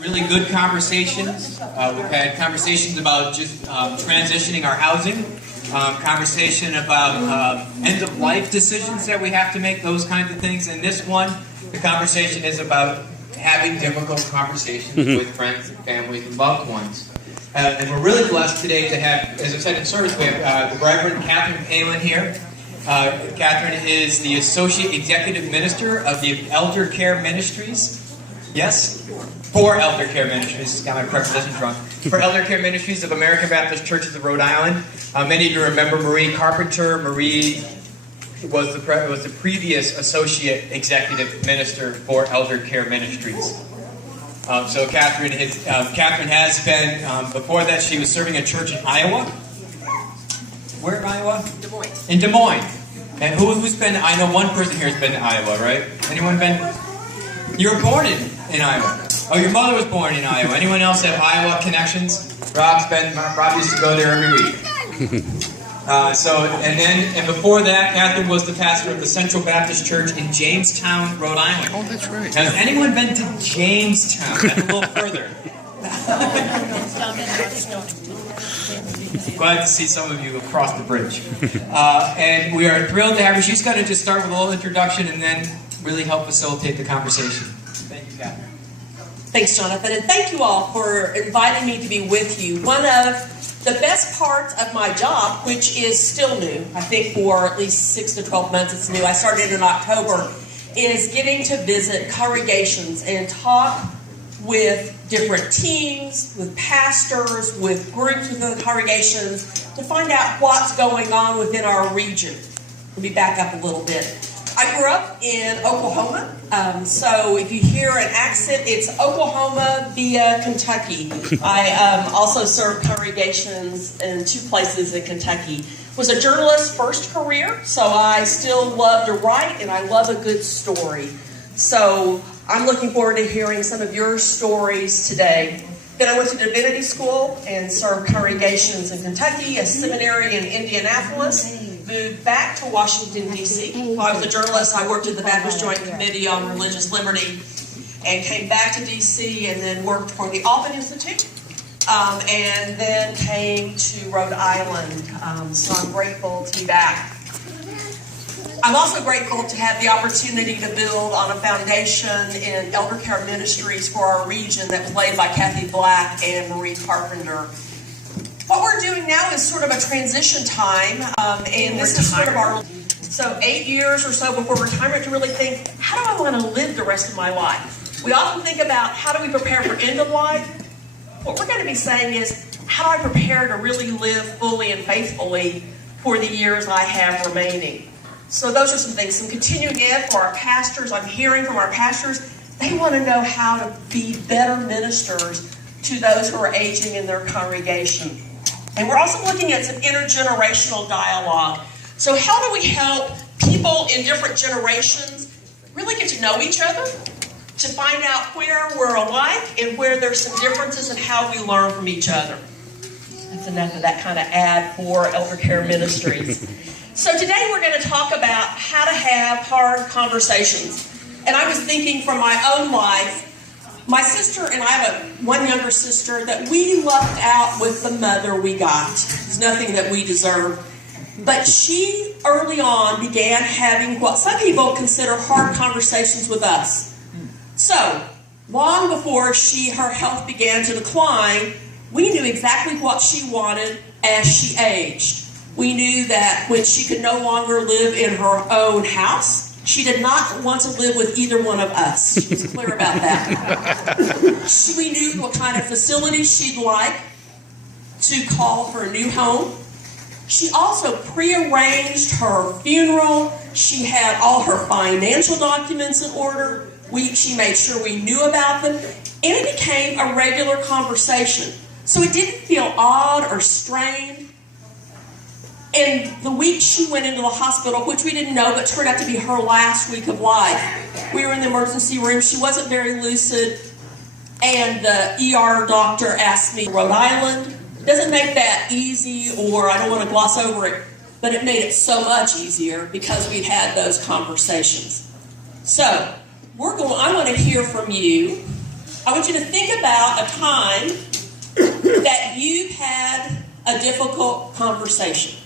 Really good conversations. We've had conversations about just transitioning our housing, conversation about end-of-life decisions that we have to make, those kinds of things. And this one, the conversation is about having difficult conversations with friends and family and loved ones. And we're really blessed today to have, as I said in service, we have the Reverend Katherine Palen here. Katherine is the Associate Executive Minister of the Eldercare Ministries. Yes? For Eldercare Ministries. Got my prepositions wrong. For Eldercare Ministries of American Baptist Churches of Rhode Island. Many of you remember Marie Carpenter. Marie was the previous Associate Executive Minister for Eldercare Ministries. So Katherine has been, before that she was serving a church in Iowa. Where in Iowa? Des Moines. In Des Moines. And who's been, I know one person here has been to Iowa, right? Anyone been? You were born in Iowa. Oh, your mother was born in Iowa. Anyone else have Iowa connections? Rob used to go there every week. And before that, Katherine was the pastor of the Central Baptist Church in Jamestown, Rhode Island. Oh, that's right. Has anyone been to Jamestown? That's a little further. Glad to see some of you across the bridge. And we are thrilled to have her. She's going to just start with a little introduction and then really help facilitate the conversation. Thank you, Katherine. Thanks, Jonathan, and thank you all for inviting me to be with you. One of the best parts of my job, which is still new, I think for at least 6 to 12 months it's new, I started in October, is getting to visit congregations and talk with different teams, with pastors, with groups within the congregations to find out what's going on within our region. Let me back up a little bit. I grew up in Oklahoma, so if you hear an accent, it's Oklahoma via Kentucky. I also served congregations in 2 places in Kentucky. Was a journalist first career, so I still love to write and I love a good story. So I'm looking forward to hearing some of your stories today. Then I went to divinity school and served congregations in Kentucky, a seminary in Indianapolis. Moved back to Washington, D.C. While I was a journalist, I worked at the Baptist Joint Committee on Religious Liberty and came back to D.C. and then worked for the Alvin Institute and then came to Rhode Island. So I'm grateful to be back. I'm also grateful to have the opportunity to build on a foundation in Eldercare Ministries for our region that was laid by Kathy Black and Marie Carpenter. What we're doing now is sort of a transition time, and this is sort of our, so 8 years or so before retirement to really think, how do I want to live the rest of my life? We often think about how do we prepare for end of life. What we're going to be saying is, how do I prepare to really live fully and faithfully for the years I have remaining? So those are some things, some continuing ed for our pastors. I'm hearing from our pastors, they want to know how to be better ministers to those who are aging in their congregation. And we're also looking at some intergenerational dialogue. So how do we help people in different generations really get to know each other, to find out where we're alike and where there's some differences in how we learn from each other? That's enough of that kind of ad for Eldercare Ministries. So today we're going to talk about how to have hard conversations. And I was thinking from my own life, my sister and I have one younger sister that we lucked out with the mother we got. It's nothing that we deserve. But she early on began having what some people consider hard conversations with us. So, long before her health began to decline, we knew exactly what she wanted as she aged. We knew that when she could no longer live in her own house, she did not want to live with either one of us. She was clear about that. We knew what kind of facilities she'd like to call her new home. She also prearranged her funeral. She had all her financial documents in order. She made sure we knew about them. And it became a regular conversation. So it didn't feel odd or strained. And the week she went into the hospital, which we didn't know, but turned out to be her last week of life. We were in the emergency room. She wasn't very lucid. And the ER doctor asked me, Rhode Island, doesn't make that easy, or I don't want to gloss over it, but it made it so much easier because we'd had those conversations. So, I want to hear from you I want you to think about a time that you've had a difficult conversation.